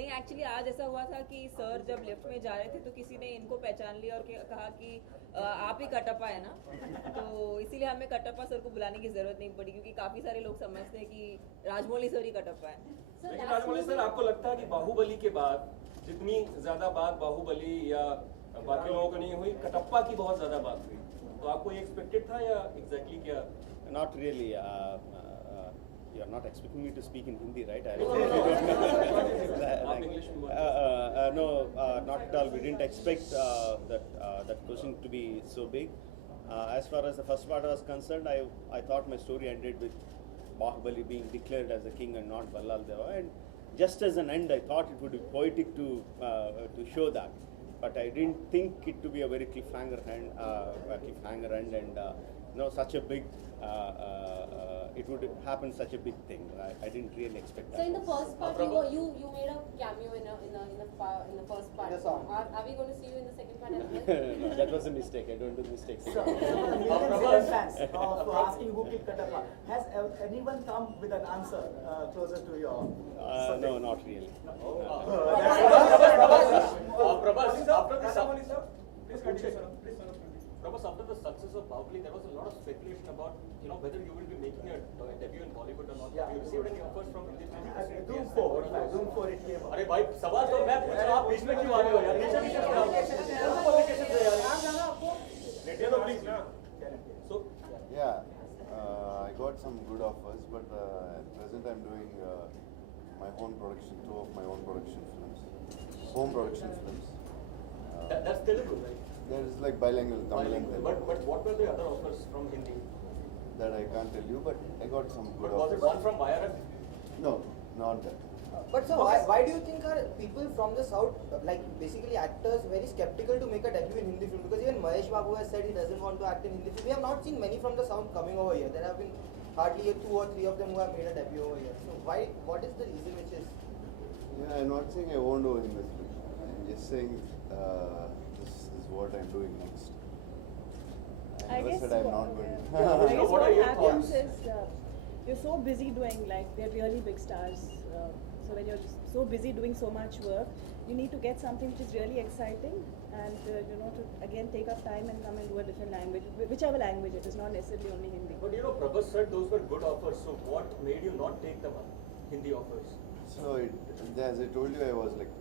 नहीं एक्चुअली आज ऐसा हुआ था कि सर जब लिफ्ट में जा रहे थे तो किसी ने इनको पहचान लिया और कहा कि आप ही कटप्पा है ना, तो इसीलिए हमें कटप्पा सर को बुलाने की जरूरत नहीं पड़ी क्योंकि काफी सारे लोग समझते हैं कि राजमौली सर ही कटप्पा है। लेकिन राजमौली सर, आपको लगता है कि बाहुबली के बाद जितनी ज्यादा बात बाहुबली या बाकी लोगों को नहीं हुई, कटप्पा की बहुत ज्यादा बात हुई, तो आपको ये एक्सपेक्टेड था या एग्जैक्टली क्या? Not really. You are not expecting me to speak in Hindi, right? आप इंग्लिश में No, not at all. We didn't expect that question to be so big. As far as the first part was concerned, I thought my story ended with Bahubali being declared as the king and not Ballal Deva. And just as an end, I thought it would be poetic to show that. But I didn't think it to be a very cliffhanger end, and such a big. It would happen such a big thing. I didn't really expect that. So in the first part, you made a cameo in the first part. Are we going to see you in the second part as well? No, that was a mistake. I don't do mistakes. So, millions fans of asking who killed Katappa. Has anyone come with an answer closer to your? No, not really. Prabhas, after the success of Bahubali, there was a lot of speculation about whether you will be making a debut in Bollywood or not. Have you received any offers from Indian industry? Doom 4 it came out. अरे भाई सवाल तो मैं पूछ रहा हूँ, आप बीच में क्यों आ रहे हो यार? पीछे पीछे क्यों आ रहे हो? पब्लिकेशन से यार। Let me know please ना। So Yeah, I got some good offers, but at present I'm doing my own production, two of my own production films, home production films. that's Telugu, right? There is like bilingual Tamil and Telugu. But what were the other offers from Hindi? That I can't tell you, but I got some good But was offers. it one from YRF? No, not that. But so why do you think are people from the south, like basically actors, very skeptical to make a debut in Hindi film? Because even Mahesh Babu has said he doesn't want to act in Hindi film. We have not seen many from the south coming over here. There have been hardly 2 or 3 of them who have made a debut over here. So why? What is the reason which is? Yeah, I'm not saying I won't do in this film. I'm just saying this is what I'm doing next. I never said I'm not going. I guess What what are your happens thoughts? is you're so busy doing, like, they're really big stars. So when you're so busy doing so much work, you need to get something which is really exciting and to again take up time and come and do a different language, whichever language it is, not necessarily only Hindi. But Prabhas said those were good offers. So what made you not take them up? Hindi offers. So as I told you, I was like,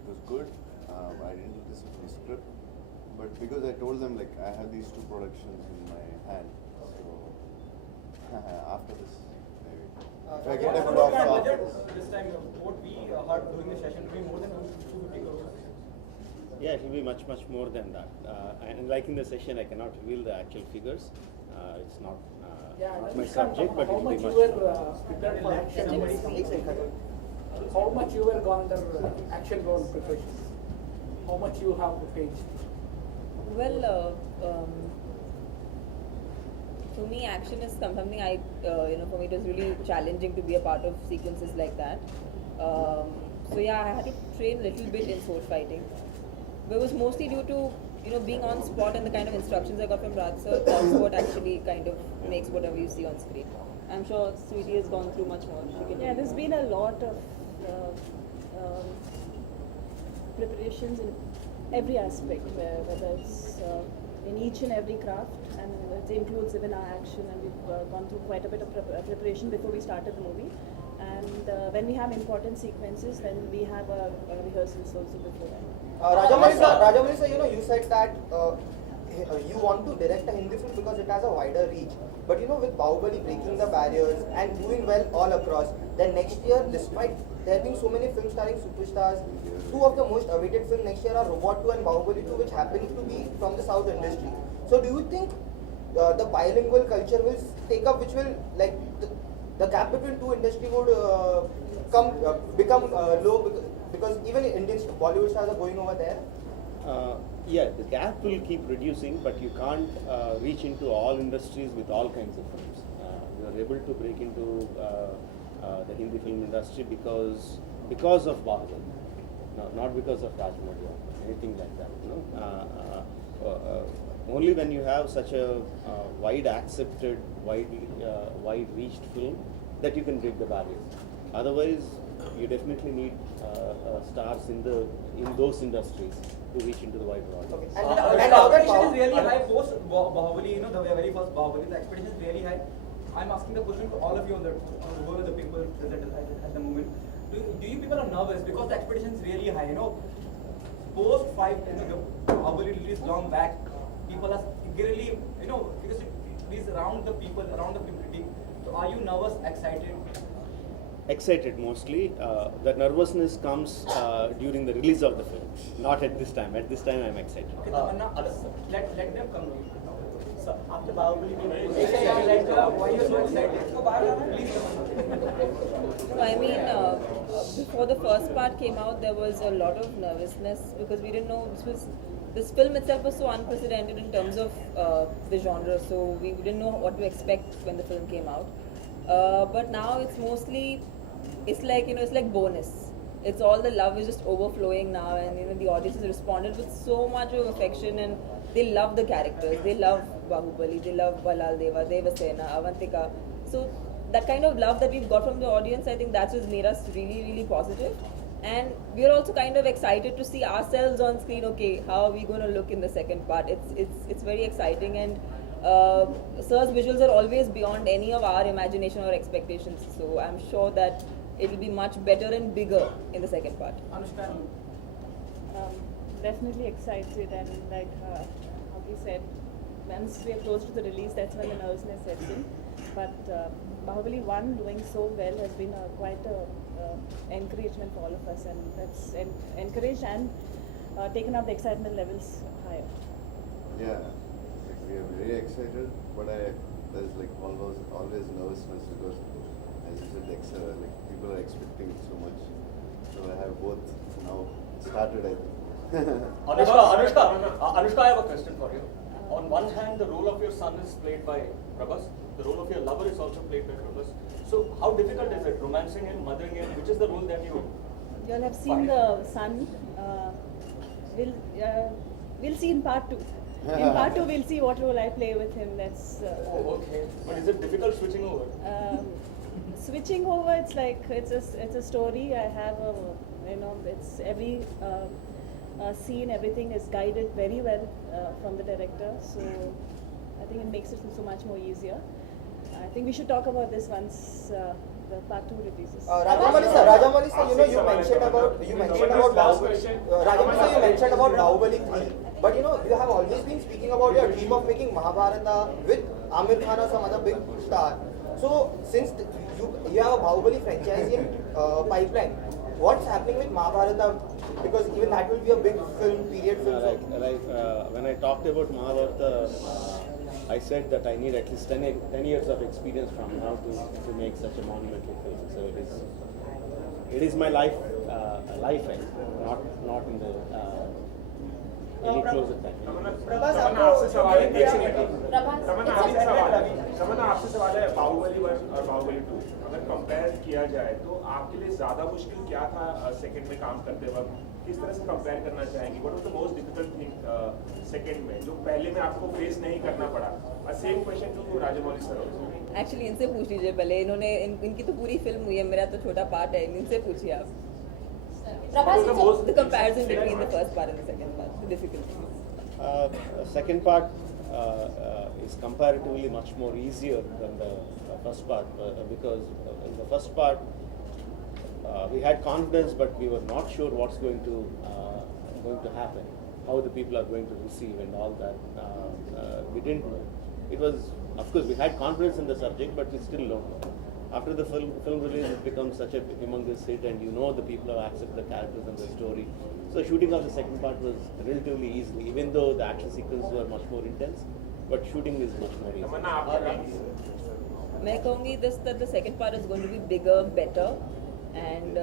it was good. I didn't do this with the script, but because I told them like I have these 2 productions in my hand, so after this, maybe if I get a good offer after this. This time, what we heard during the session will be more than 250 crores. Yeah, it will be much more than that. And like in the session, I cannot reveal the actual figures. It's not my subject, but it will be much more. Prepared for action? How much you were gone under action role preparation? How much you have changed? Well, for me, action is something for me it was really challenging to be a part of sequences like that. So yeah, I had to train a little bit in sword fighting, but it was mostly due to being on spot and the kind of instructions I got from Raj sir. That's what actually kind of makes whatever you see on screen. I'm sure Sweetie has gone through much more. She can Yeah, there's been a lot of preparations in every aspect, whether it's in each and every craft, and it includes even our action, and we've gone through quite a bit of preparation before we started the movie. And when we have important sequences, then we have a rehearsals also before that. Rajamouli sir, you said that you want to direct a Hindi film because it has a wider reach. But with Bahubali breaking the barriers and doing well all across, then next year, despite there being so many films starring superstars, 2 of the most awaited films next year are Robot 2 and Bahubali 2, which happen to be from the South industry. So do you think the bilingual culture will take up, which will, like, the gap between 2 industry would become low because even Indian Bollywood stars are going over there? Yeah, the gap will keep reducing, but you can't reach into all industries with all kinds of films. You are able to break into the Hindi film industry because of Bahubali, not because of Rajmouli or anything like that. Only when you have such a wide accepted, wide reached film that you can break the barriers. Otherwise, you definitely need stars in those industries to reach into the wider audience. Okay. And And the now that expectation is Bahubali- really high post Bahubali, the very first Bahubali, the expectation is really high. I'm asking the question to all of you on the whole of the people present at the moment. Do you people are nervous because the expectation is really high? Post 5, the Bahubali release long back, people are really, because it is around the people, around the community. So are you nervous, excited? Excited mostly. The nervousness comes during the release of the film, not at this time. At this time, I'm excited. Okay, let them come. So after Bahubali, Why are you so excited? Please. I mean, before the first part came out, there was a lot of nervousness because we didn't know this film itself was so unprecedented in terms of the genre. So we didn't know what to expect when the film came out. But now it's mostly, it's like bonus. It's all the love is just overflowing now, and the audience has responded with so much of affection, and they love the characters. They love Bahubali, they love Balal Deva, Devasena, Avantika. So that kind of love that we've got from the audience, I think that's just made us really, really positive. And we're also kind of excited to see ourselves on screen. Okay, how are we going to look in the second part? It's very exciting, and Sir's visuals are always beyond any of our imagination or expectations. So I'm sure that it'll be much better and bigger in the second part. Understand? Definitely excited, and like Hagi said, once we are close to the release, that's when the nervousness sets in. But Bahubali 1 doing so well has been quite a encouragement for all of us, and that's encouraged and taken up the excitement levels higher. Yeah, like we are very excited, but there's like always nervousness because, as you said, like people are expecting so much. So I have both now started, I think. Anushka, I have a question for you. On one hand, the role of your son is played by Prabhas. The role of your lover is also played by Prabhas. So how difficult is it, romancing him, mothering him? Which is the role that you You all have seen the son. We'll see in part 2. In part 2, we'll see what role I play with him. That's. okay. But is it difficult switching over? Switching over, it's like it's a story. I have it's every scene, everything is guided very well from the director. So I think it makes it so much more easier. I think we should talk about this once the part 2 releases. Rajamouli sir, you mentioned about Bahubali. Rajamouli sir, you mentioned about Bahubali 3. But you have always been speaking about your dream of making Mahabharata with Amir Khan or some other big star. So since you have a Bahubali franchise in pipeline, what's happening with Mahabharata? Because even that will be a big film, period film. When I talked about Mahabharata, I said that I need at least 10 years of experience from now to make such a monumental film. So it is my life end, not in the any closer time. Prabhas, आपसे सवाल है बाहुबली 1 और बाहुबली 2 अगर compare किया जाए तो आपके लिए ज्यादा मुश्किल क्या था सेकंड में काम करते वक्त किस तरह से कंपेयर करना चाहेंगे what was the most difficult thing second में जो पहले में आपको फेस नहीं करना पड़ा same question to Rajamouli sir actually इनसे पूछ लीजिए पहले इनकी तो पूरी फिल्म हुई है मेरा तो छोटा पार्ट है इनसे पूछिए आप the comparison between the first part and the second part, the difficulties. Second part is comparatively much more easier than the first part because in the first part we had confidence, but we were not sure what's going to happen, how the people are going to receive, and all that. We didn't know. It was, of course, we had confidence in the subject, but we still don't know. After the film release, it becomes such a humongous hit, and the people have accepted the characters and the story. So shooting of the second part was relatively easy, even though the action sequences were much more intense. But shooting is much more easy. मैं कहूँगी that the second part is going to be bigger, better, and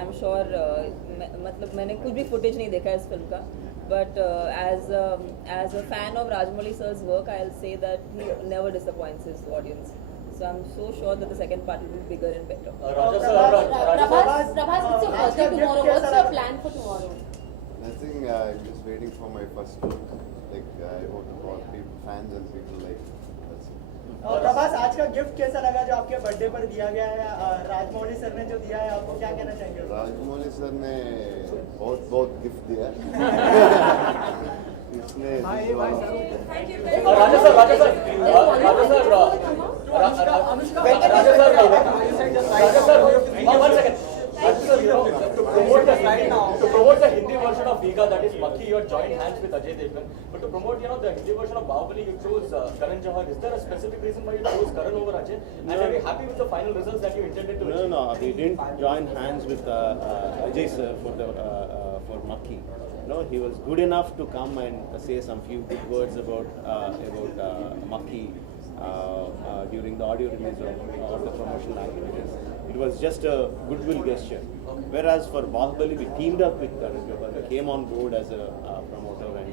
I'm sure मतलब मैंने कुछ भी footage नहीं देखा इस film का, but as a fan of Rajamouli sir's work, I'll say that he never disappoints his audience. So I'm so sure that the second part will be bigger and better. Prabhas, it's your birthday tomorrow. What's your plan for tomorrow? Nothing. I'm just waiting for my first look. Like I hope all people, fans and people like. That's it. Prabhas, आज का gift कैसा लगा जो आपके birthday पर दिया गया है? राजमौली सर ने जो दिया है, आपको क्या कहना चाहेंगे? राजमौली सर ने बहुत गिफ्ट दिया इसने राजा sir one second. To promote the Hindi version of Viga, that is Makhi, you had joined hands with Ajay Devgan. But to promote, the Hindi version of Bahubali, you chose Karan Johar. Is there a specific reason why you chose Karan over Ajay? And are you happy with the final results that you intended to achieve? No, we didn't join hands with Ajay sir for Makhi. No, he was good enough to come and say some few good words about Makhi during the audio release of the promotional activities. It was just a goodwill gesture. Whereas for Bahubali, we teamed up with Karan Johar. We came on board as a promoter and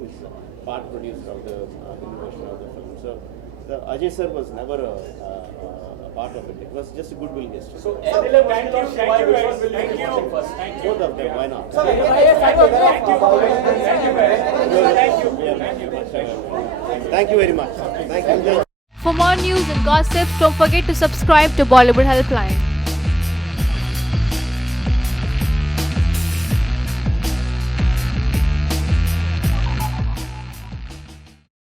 he's part producer of the Hindi version of the film. So the Ajay sir was never a part of it. It was just a goodwill gesture. So, Thank you guys. Thank you. Both of them, why not? Sir, Thank you very much. Thank you. For more news and gossip, don't forget to subscribe to Bollywood Helpline.